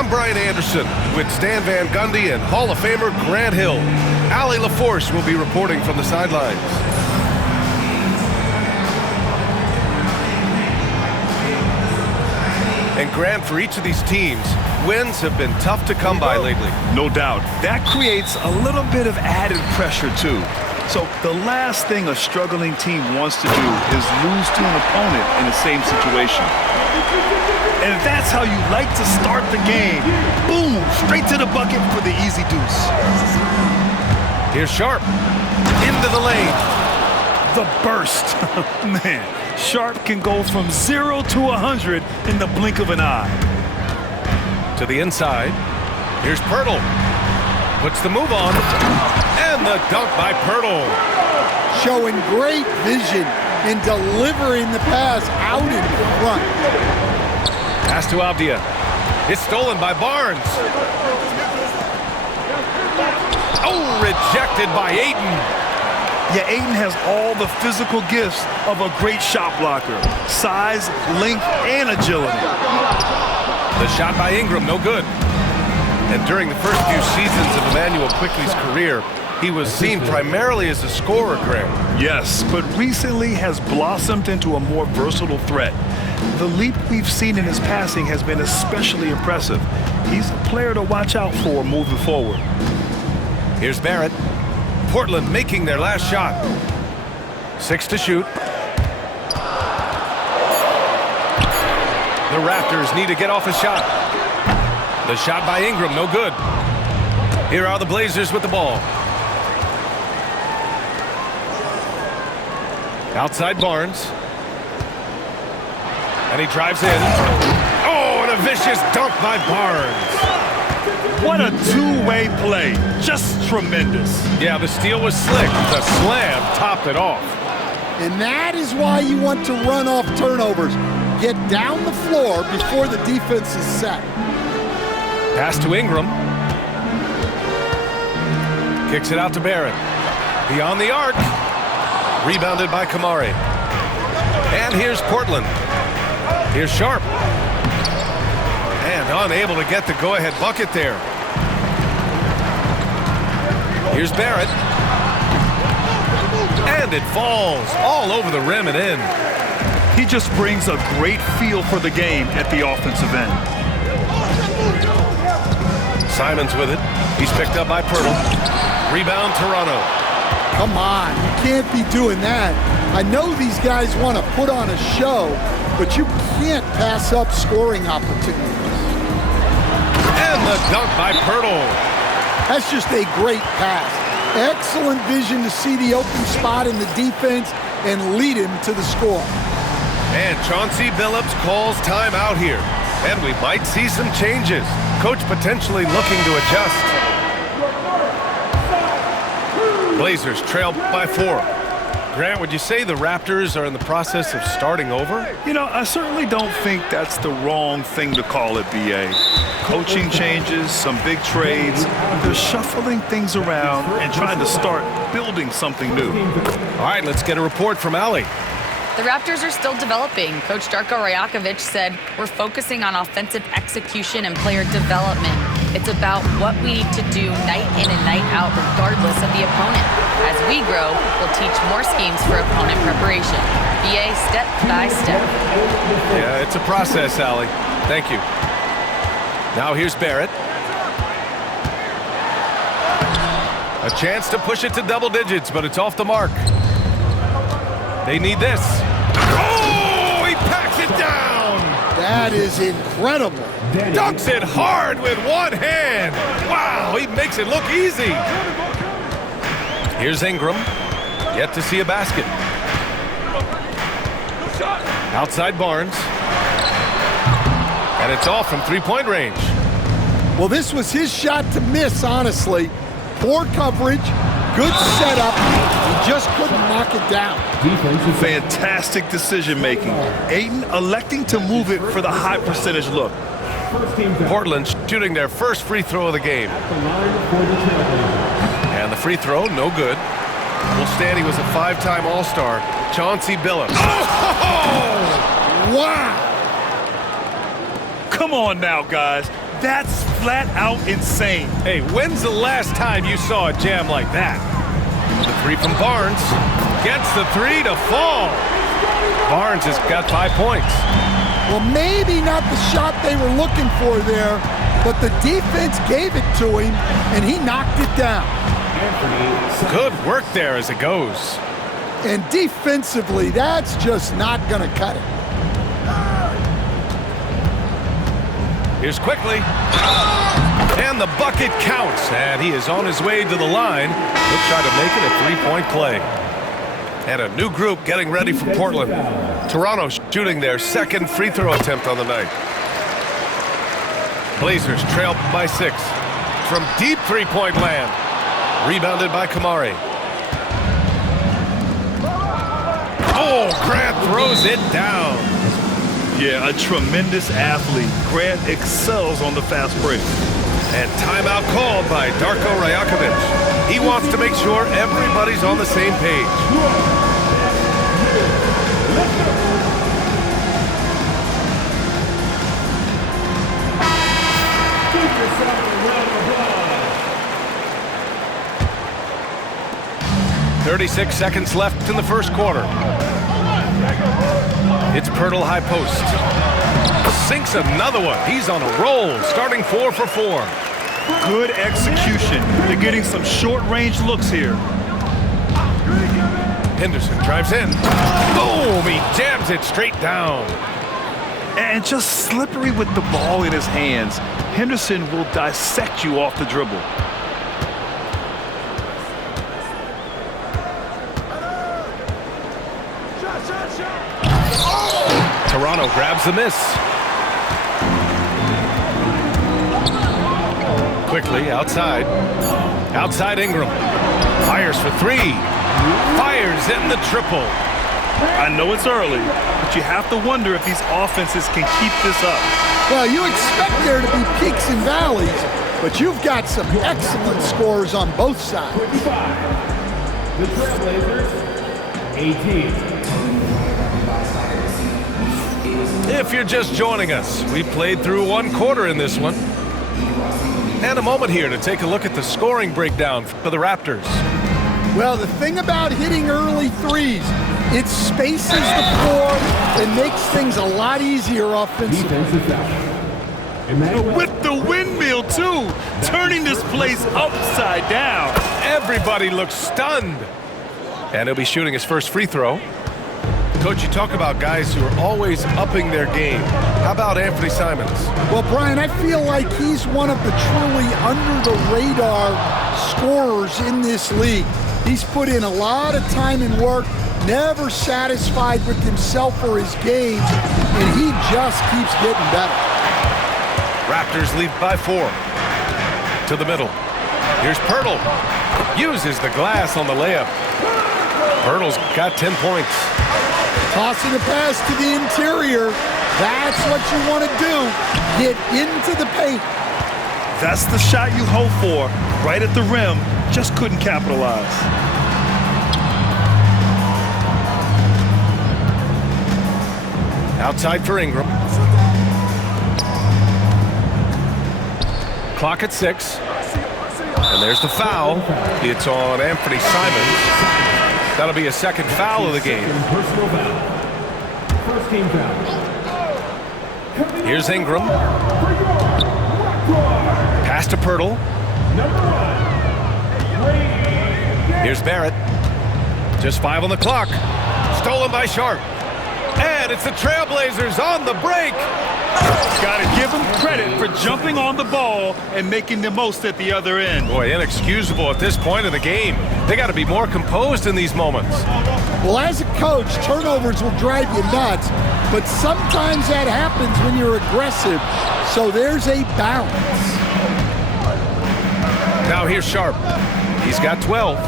I'm Brian Anderson with Stan Van Gundy and Hall of Famer Grant Hill. Allie LaForce will be reporting from the sidelines. And Grant, for each of these teams, wins have been tough to come by lately. No doubt. That creates a little bit of added pressure, too. So the last thing a struggling team wants to do is lose to an opponent in the same situation. And that's how you like to start the game. Boom! Straight to the bucket for the easy deuce. Here's Sharp. Into the lane. The burst. Man, Sharp can go from 0 to 100 in the blink of an eye. To the inside. Here's Pirtle. Puts the move on. And the dunk by Pirtle. Showing great vision in delivering the pass out in front. Pass to Avdia. It's stolen by Barnes. Oh, rejected by Ayton. Yeah, Ayton has all the physical gifts of a great shot blocker. Size, length, and agility. The shot by Ingram, no good. And during the first few seasons of Emmanuel Quickley's career, he was seen primarily as a scorer, Grant. Yes, but recently has blossomed into a more versatile threat. The leap we've seen in his passing has been especially impressive. He's a player to watch out for moving forward. Here's Barrett. Portland making their last shot. 6 to shoot. The Raptors need to get off a shot. The shot by Ingram, no good. Here are the Blazers with the ball. Outside Barnes. And he drives in. Oh, and a vicious dunk by Barnes. What a two-way play. Just tremendous. Yeah, the steal was slick. The slam topped it off. And that is why you want to run off turnovers. Get down the floor before the defense is set. Pass to Ingram. Kicks it out to Barrett. Beyond the arc. Rebounded by Kamari. And here's Portland. Here's Sharp. And unable to get the go-ahead bucket there. Here's Barrett. And it falls all over the rim and in. He just brings a great feel for the game at the offensive end. Simons with it. He's picked up by Pirtle. Rebound, Toronto. Come on, you can't be doing that. I know these guys want to put on a show, but you can't pass up scoring opportunities. And the dunk by Pirtle. That's just a great pass. Excellent vision to see the open spot in the defense and lead him to the score. And Chauncey Billups calls timeout here. And we might see some changes. Coach potentially looking to adjust. Blazers trail by 4. Grant, would you say the Raptors are in the process of starting over? You know, I certainly don't think that's the wrong thing to call it, B.A. Coaching changes, some big trades. They're shuffling things around and trying to start building something new. All right, let's get a report from Allie. The Raptors are still developing. Coach Darko Rajakovic said, "We're focusing on offensive execution and player development. It's about what we need to do night in and night out, regardless of the opponent. As we grow, we'll teach more schemes for opponent preparation. BA step by step." Yeah, it's a process, Allie. Thank you. Now here's Barrett. A chance to push it to double digits, but it's off the mark. They need this. Oh, he packs it down. That is incredible. Dunks it hard with one hand. Wow, he makes it look easy. Here's Ingram. Yet to see a basket. Outside Barnes. And it's off from three-point range. Well, this was his shot to miss, honestly. Poor coverage, good setup. He just couldn't knock it down. Fantastic decision-making. Ayton electing to move it for the high percentage look. Portland shooting their first free throw of the game. And the free throw, no good. Will Stanley was a 5-time All-Star. Chauncey Billups. Oh! Wow! Come on now, guys. That's flat out insane. Hey, when's the last time you saw a jam like that? The three from Barnes. Gets the three to fall. Barnes has got 5 points. Well, maybe not the shot they were looking for there, but the defense gave it to him, and he knocked it down. Good work there as it goes. And defensively, that's just not going to cut it. Here's Quickly. And the bucket counts, and he is on his way to the line. He'll try to make it a three-point play. And a new group getting ready for Portland. Toronto shooting their second free throw attempt on the night. Blazers trail by 6. From deep three-point land. Rebounded by Kamari. Oh, Grant throws it down. Yeah, a tremendous athlete. Grant excels on the fast break. And timeout called by Darko Rajakovic. He wants to make sure everybody's on the same page. "36 seconds left in the first quarter. It's Poeltl high post. Sinks another one. He's on a roll, starting 4 for 4. Good execution. They're getting some short-range looks here. Henderson drives in. Boom! He jams it straight down. And just slippery with the ball in his hands. Henderson will dissect you off the dribble. Toronto grabs the miss. Quickly outside. Outside Ingram. Fires for 3. Fires in the triple. I know it's early, but you have to wonder if these offenses can keep this up. Well, you expect there to be peaks and valleys, but you've got some excellent scores on both sides. The Trailblazers, 18. If you're just joining us, we played through one quarter in this one. And a moment here to take a look at the scoring breakdown for the Raptors. Well, the thing about hitting early threes, it spaces the floor and makes things a lot easier offensively. Defensive foul. With the windmill, too, turning this place upside down. Everybody looks stunned. And he'll be shooting his first free throw. Coach, you talk about guys who are always upping their game. How about Anthony Simons? Well, Brian, I feel like he's one of the truly under-the-radar scorers in this league. He's put in a lot of time and work, never satisfied with himself or his game, and he just keeps getting better. Raptors lead by 4. To the middle. Here's Poeltl. Uses the glass on the layup. Poeltl's got 10 points. Tossing a pass to the interior. That's what you want to do. Get into the paint. That's the shot you hope for. Right at the rim, just couldn't capitalize. Outside for Ingram. Clock at 6. And there's the foul. It's on Anthony Simons. That'll be a second foul of the game. Personal foul. First game foul. Here's Ingram. Pass to Poeltl. Here's Barrett. Just 5 on the clock. Stolen by Sharp. And it's the Trailblazers on the break. Got to give them credit for jumping on the ball and making the most at the other end. Boy, inexcusable at this point in the game. They got to be more composed in these moments. Well, as a coach, turnovers will drive you nuts, but sometimes that happens when you're aggressive, so there's a balance. Now here's Sharp. He's got 12.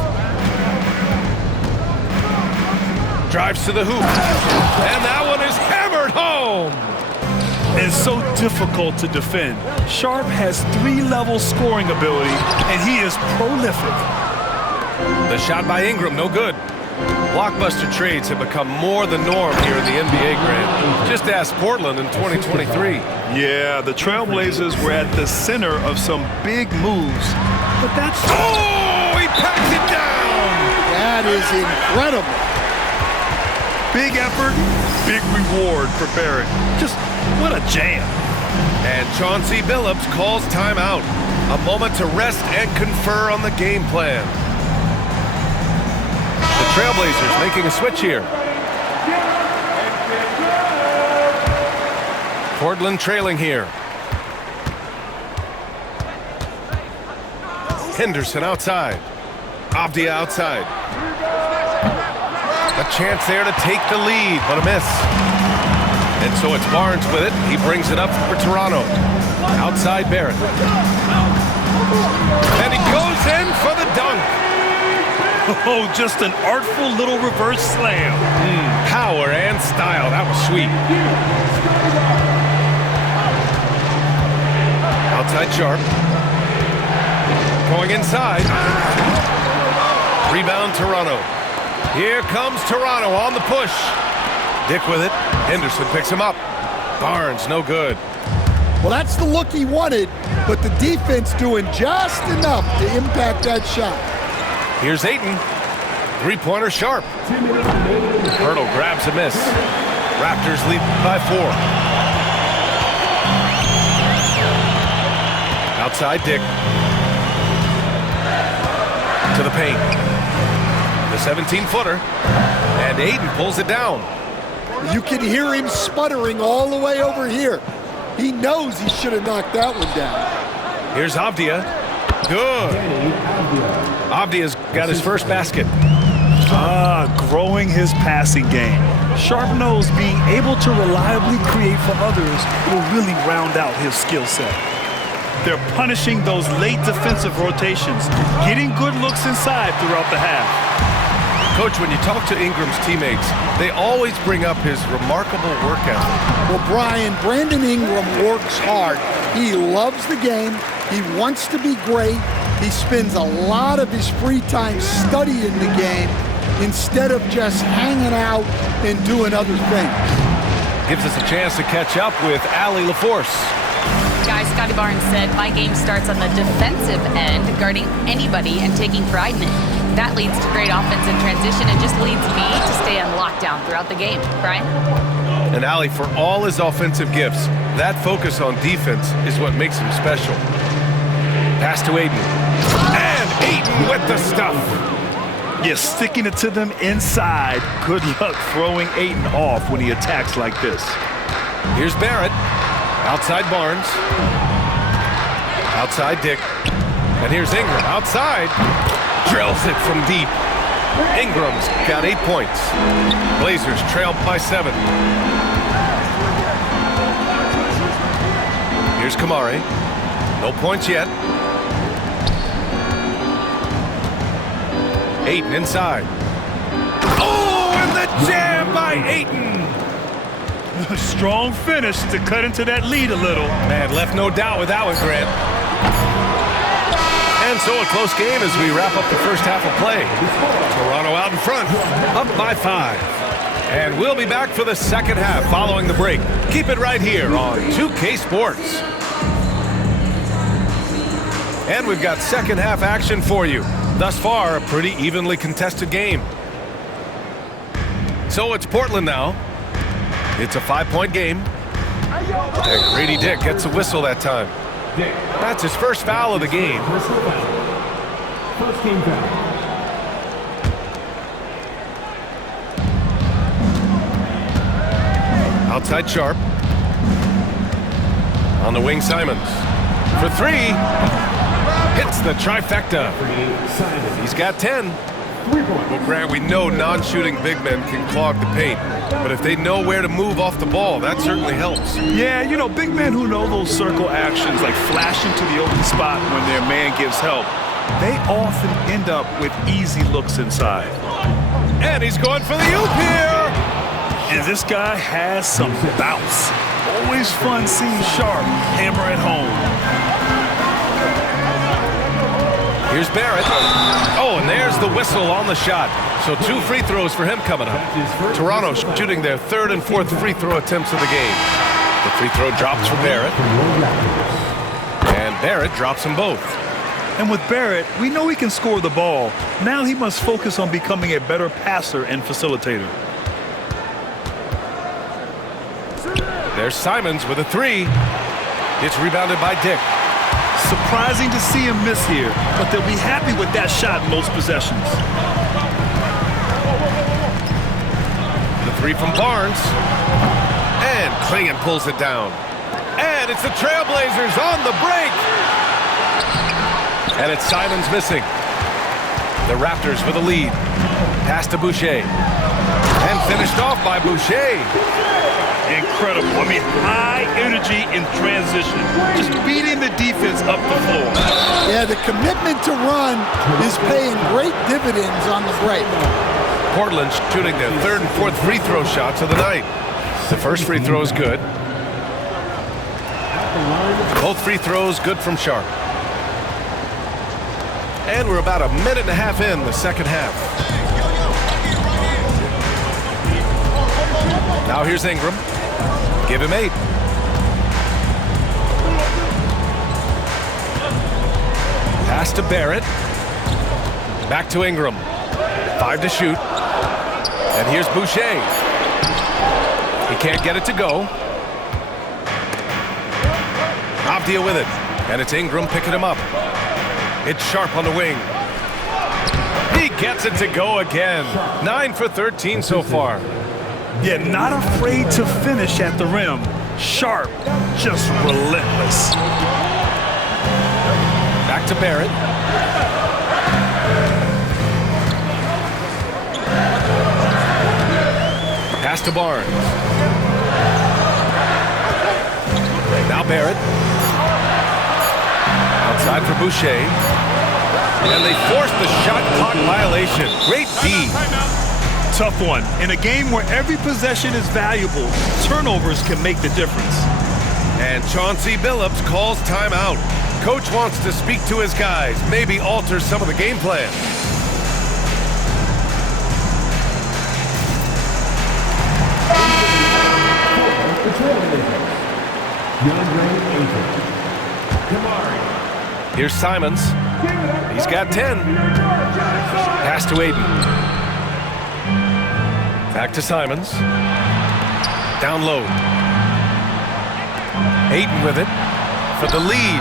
Drives to the hoop. And that one is hammered home. And so difficult to defend. Sharp has 3-level scoring ability, and he is prolific. The shot by Ingram, no good. Blockbuster trades have become more the norm here in the NBA, Grant. Just ask Portland in 2023. Yeah, the Trailblazers were at the center of some big moves, but that's... Oh, he packed it down! That is incredible. Big effort, big reward for Barrett. Just what a jam. And Chauncey Billups calls timeout. A moment to rest and confer on the game plan. The Trailblazers making a switch here. Portland trailing here. Henderson outside. Avdia outside. A chance there to take the lead, but a miss. And so it's Barnes with it. He brings it up for Toronto. Outside Barrett. And he goes in for the dunk. Oh, just an artful little reverse slam. Power and style. That was sweet. Outside Sharp. Going inside. Rebound Toronto. Here comes Toronto on the push. Dick with it. Henderson picks him up. Barnes, no good. Well, that's the look he wanted, but the defense doing just enough to impact that shot. Here's Ayton. Three-pointer Sharp. Hurdle grabs a miss. Raptors lead by 4. Outside Dick. To the paint. The 17-footer. And Ayton pulls it down. You can hear him sputtering all the way over here. He knows he should have knocked that one down. Here's Avdia. Good. Avdia's got his first basket. Growing his passing game. Sharp knows being able to reliably create for others will really round out his skill set. They're punishing those late defensive rotations, getting good looks inside throughout the half. Coach, when you talk to Ingram's teammates, they always bring up his remarkable work ethic. Well, Brian, Brandon Ingram works hard. He loves the game. He wants to be great. He spends a lot of his free time studying the game instead of just hanging out and doing other things. Gives us a chance to catch up with Allie LaForce. Guys, Scotty Barnes said, my game starts on the defensive end, guarding anybody and taking pride in it. That leads to great offense in transition and just leads me to stay on lockdown throughout the game. Brian? And Allie, for all his offensive gifts, that focus on defense is what makes him special. Pass to Ayton. And Ayton with the stuff. Yeah, sticking it to them inside. Good luck throwing Ayton off when he attacks like this. Here's Barrett. Outside Barnes. Outside Dick. And here's Ingram. Outside. Drills it from deep. Ingram's got 8 points. Blazers trail by 7. Here's Kamari. No points yet. Ayton inside. Oh, and the jam by Ayton. Strong finish to cut into that lead a little. Man, left no doubt with that one, Grant. And so a close game as we wrap up the first half of play. Toronto out in front, up by 5. And we'll be back for the second half following the break. Keep it right here on 2K Sports. And we've got second half action for you. Thus far, a pretty evenly contested game. So it's Portland now. It's a 5-point game. And Grady Dick gets a whistle that time. That's his first foul of the game. First team foul. Outside Sharp. On the wing, Simons. For 3. Hits the trifecta. He's got 10. Well, Grant, we know non-shooting big men can clog the paint. But if they know where to move off the ball, that certainly helps. Yeah, you know, big men who know those circle actions, like flashing to the open spot when their man gives help, they often end up with easy looks inside. And he's going for the oop here. And this guy has some bounce. Always fun seeing Sharp hammer at home. Here's Barrett. Oh, and there's the whistle on the shot. So 2 free throws for him coming up. Toronto shooting their 3rd and 4th free throw attempts of the game. The free throw drops for Barrett. And Barrett drops them both. And with Barrett, we know he can score the ball. Now he must focus on becoming a better passer and facilitator. There's Simons with a 3. It's rebounded by Dick. Surprising to see him miss here, but they'll be happy with that shot most possessions. The 3 from Barnes. And Klingon pulls it down. And it's the Trailblazers on the break. And it's Simons missing. The Raptors with a lead. Pass to Boucher. And finished off by Boucher. Incredible. I mean, high energy in transition. Just beating the defense up the floor. Yeah, the commitment to run is paying great dividends on the break. Portland shooting their 3rd and 4th free throw shots of the night. The first free throw is good. Both free throws good from Sharp. And we're about a minute and a half in the second half. Now here's Ingram. Give him 8. Pass to Barrett. Back to Ingram. 5 to shoot. And here's Boucher. He can't get it to go. Avdia with it. And it's Ingram picking him up. It's Sharp on the wing. He gets it to go again. 9 for 13 so far. Yeah, not afraid to finish at the rim. Sharp, just relentless. Back to Barrett. Pass to Barnes. Now Barrett. Outside for Boucher. And they force the shot clock violation. Great D. Tough one. In a game where every possession is valuable, turnovers can make the difference. And Chauncey Billups calls timeout. Coach wants to speak to his guys, maybe alter some of the game plan. The Trailblazers. DeAndre Ayton. Kamari. Here's Simons. He's got 10. Pass to Ayton. Back to Simons. Down low. Ayton with it. For the lead.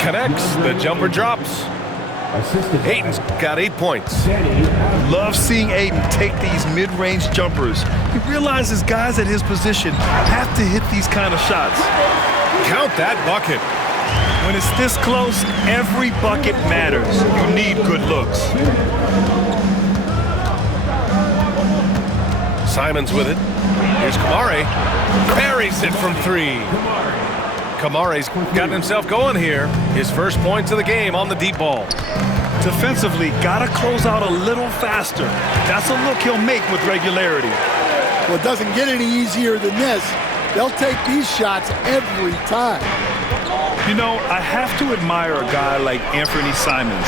Connects. The jumper drops. Ayton's got 8 points. Love seeing Ayton take these mid-range jumpers. He realizes guys at his position have to hit these kind of shots. Count that bucket. When it's this close, every bucket matters. You need good looks. Simons with it. Here's Kamari. Buries it from 3. Kamari's gotten himself going here. His first points of the game on the deep ball. Defensively, gotta close out a little faster. That's a look he'll make with regularity. Well, it doesn't get any easier than this. They'll take these shots every time. You know, I have to admire a guy like Anthony Simons.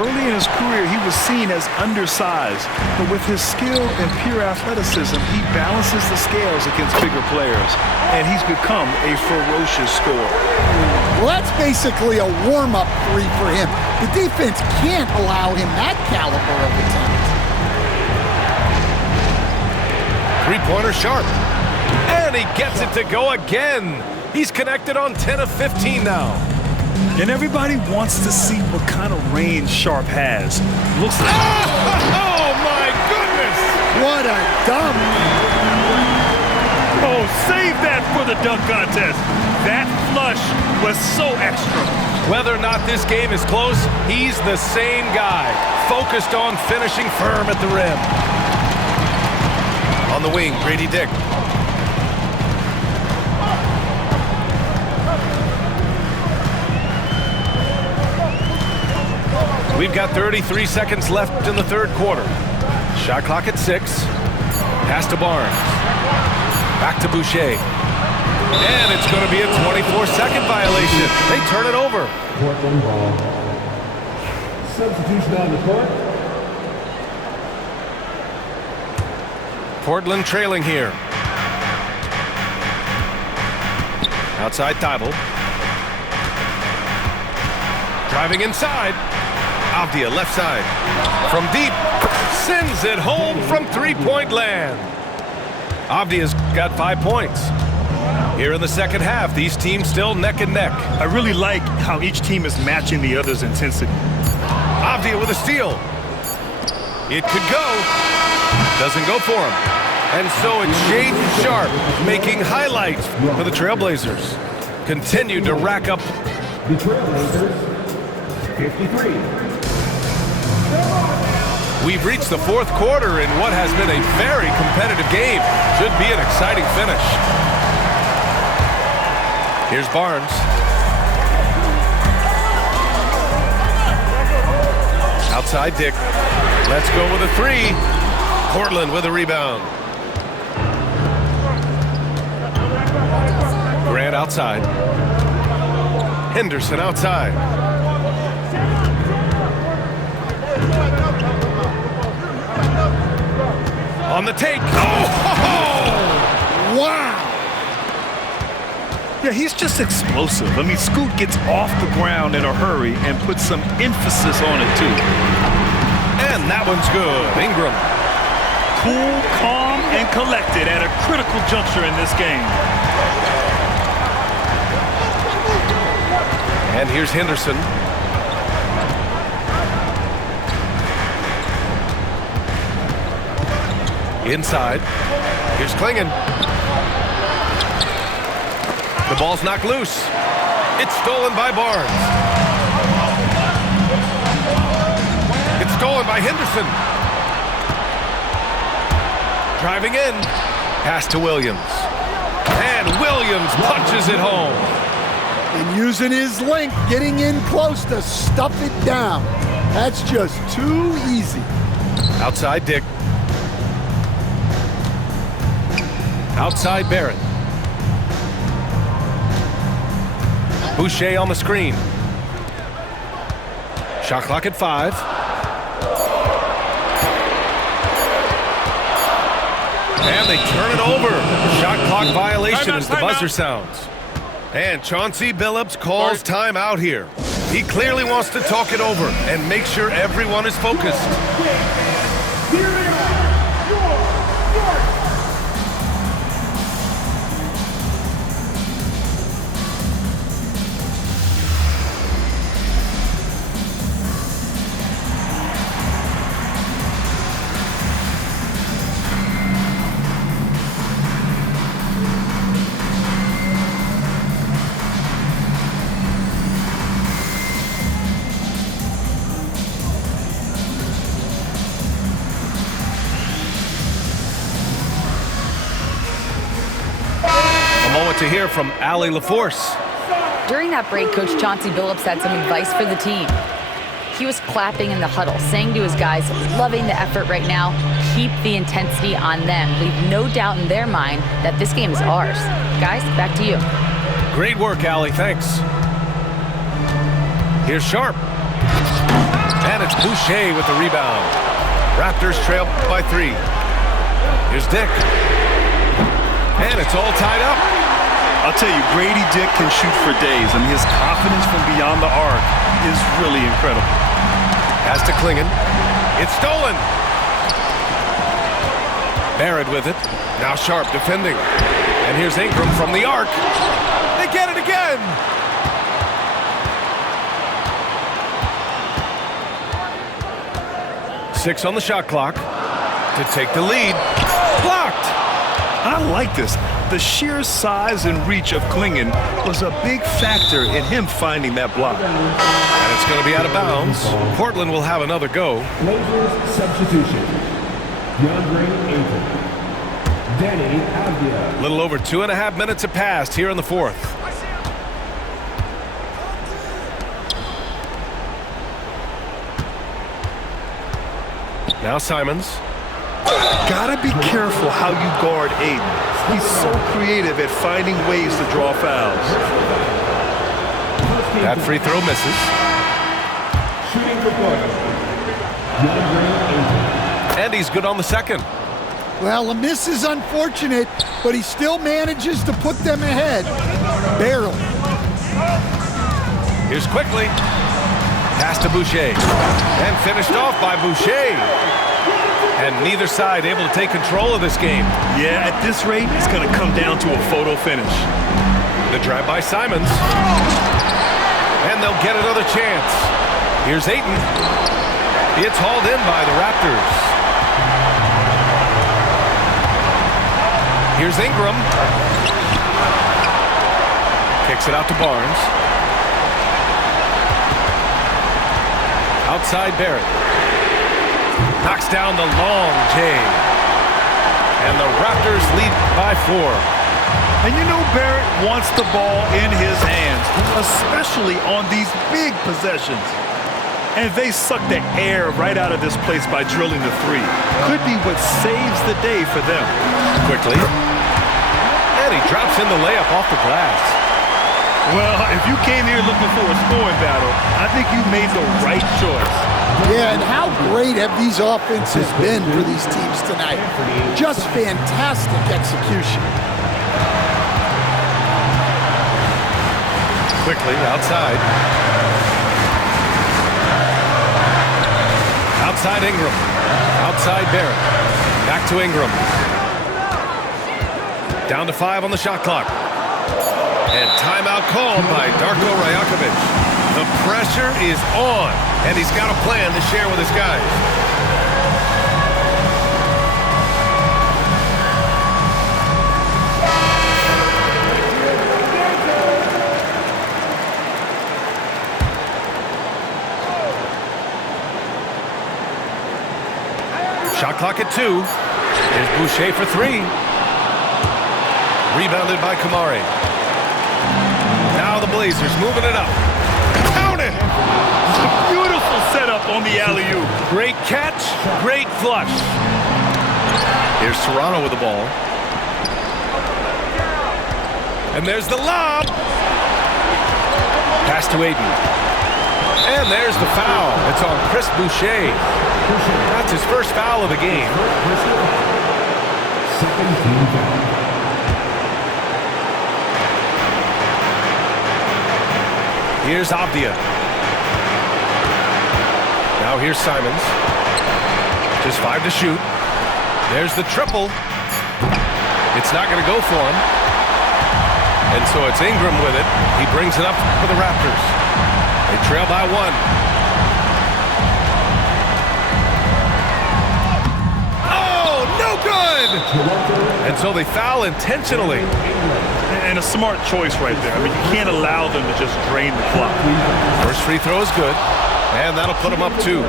Early in his career, he was seen as undersized, but with his skill and pure athleticism, he balances the scales against bigger players, and he's become a ferocious scorer. Well, that's basically a warm-up 3 for him. The defense can't allow him that caliber of attempt. Three-pointer Sharp. And he gets it to go again. He's connected on 10 of 15 now. And everybody wants to see what kind of range Sharp has. Looks like... Oh, my goodness! What a dunk! Oh, save that for the dunk contest. That flush was so extra. Whether or not this game is close, he's the same guy, focused on finishing firm at the rim. On the wing, Grady Dick. We've got 33 seconds left in the third quarter. Shot clock at 6. Pass to Barnes. Back to Boucher. And it's going to be a 24-second violation. They turn it over. Portland ball. Substitution on the court. Portland trailing here. Outside Thibault. Driving inside. Avdia left side. From deep. Sends it home from three-point land. Avdia's got 5 points. Here in the second half, these teams still neck and neck. I really like how each team is matching the other's intensity. Avdia with a steal. It could go. Doesn't go for him. And so it's Shaedon Sharpe making highlights for the Trailblazers. Continue to rack up. The Trailblazers, 53. We've reached the fourth quarter in what has been a very competitive game. Should be an exciting finish. Here's Barnes. Outside Dick. Let's go with a three. Portland with a rebound. Grant outside. Henderson outside. On the take. Oh! Wow! Yeah, he's just explosive. I mean, Scoot gets off the ground in a hurry and puts some emphasis on it, too. And that one's good. Ingram. Cool, calm, and collected at a critical juncture in this game. And here's Henderson. Inside. Here's Klingon. The ball's knocked loose. It's stolen by Barnes. It's stolen by Henderson. Driving in. Pass to Williams. And Williams punches it home. And using his length, getting in close to stuff it down. That's just too easy. Outside Dick. Outside Barrett. Boucher on the screen. Shot clock at 5. And they turn it over. Shot clock violation as the buzzer sounds. And Chauncey Billups calls timeout here. He clearly wants to talk it over and make sure everyone is focused. To hear from Allie LaForce. During that break, Coach Chauncey Billups had some advice for the team. He was clapping in the huddle, saying to his guys, loving the effort right now, keep the intensity on them. Leave no doubt in their mind that this game is ours. Guys, back to you. Great work, Allie. Thanks. Here's Sharpe. And it's Boucher with the rebound. Raptors trail by 3. Here's Dick. And it's all tied up. I'll tell you, Grady Dick can shoot for days. I mean, his confidence from beyond the arc is really incredible. Pass to Klingon. It's stolen. Barrett with it. Now Sharpe defending. And here's Ingram from the arc. They get it again. Six on the shot clock to take the lead. Blocked. I like this. The sheer size and reach of Klingon was a big factor in him finding that block. And it's going to be out of bounds. Portland will have another go. Blazers substitution. DeAndre Ayton. Danny Avdia. A little over 2.5 minutes have passed here in the fourth. Now Simons. Gotta be careful how you guard Ayton. He's so creative at finding ways to draw fouls. That free throw misses. Shooting defensive corner, DeAndre Ayton. And he's good on the second. Well, a miss is unfortunate, but he still manages to put them ahead. Barely. Here's quickly. Pass to Boucher. And finished off by Boucher. And neither side able to take control of this game. Yeah, at this rate, it's going to come down to a photo finish. The drive by Simons. And they'll get another chance. Here's Ayton. It's hauled in by the Raptors. Here's Ingram. Kicks it out to Barnes. Outside Barrett. Knocks down the long J. And the Raptors lead by 4. And you know Barrett wants the ball in his hands, especially on these big possessions. And they suck the air right out of this place by drilling the three. Could be what saves the day for them. Quickly. And he drops in the layup off the glass. Well, if you came here looking for a scoring battle, I think you made the right choice. Yeah, and how great have these offenses been for these teams tonight? Just fantastic execution. Quickly, outside. Outside Ingram. Outside Barrett. Back to Ingram. Down to 5 on the shot clock. And timeout called by Darko Rajakovic. The pressure is on, and he's got a plan to share with his guys. Shot clock at 2. Here's Boucher for 3. Rebounded by Kamari. Now the Blazers moving it up. Count it! Beautiful setup on the alley-oop. Great catch, great flush. Here's Toronto with the ball. And there's the lob. Pass to Ayton. And there's the foul. It's on Chris Boucher. That's his first foul of the game. Second team foul. Here's Avdia. Now here's Simons. Just 5 to shoot. There's the triple. It's not going to go for him. And so it's Ingram with it. He brings it up for the Raptors. They trail by 1. Oh, no good! And so they foul intentionally. And a smart choice right there. I mean, you can't allow them to just drain the clock. First free throw is good. And that'll put him up 2.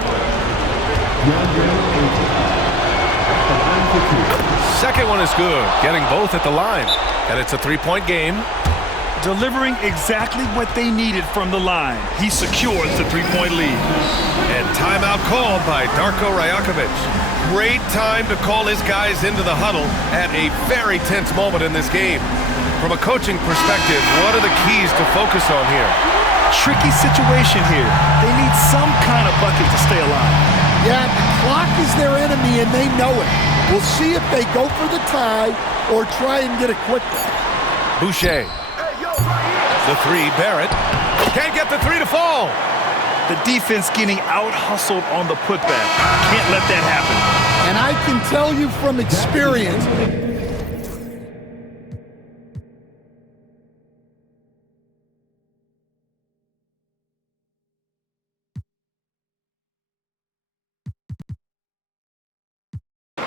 Second one is good. Getting both at the line. And it's a 3-point game. Delivering exactly what they needed from the line. He secures the 3-point lead. And timeout called by Darko Rajakovic. Great time to call his guys into the huddle at a very tense moment in this game. From a coaching perspective, what are the keys to focus on here? Tricky situation here. They need some kind of bucket to stay alive. Yeah, the clock is their enemy, and they know it. We'll see if they go for the tie or try and get a quick one. Boucher. The 3, Barrett. Can't get the 3 to fall. The defense getting out-hustled on the putback. Can't let that happen. And I can tell you from experience,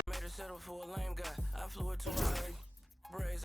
Made her settle for a lame guy. I flew her to my braids.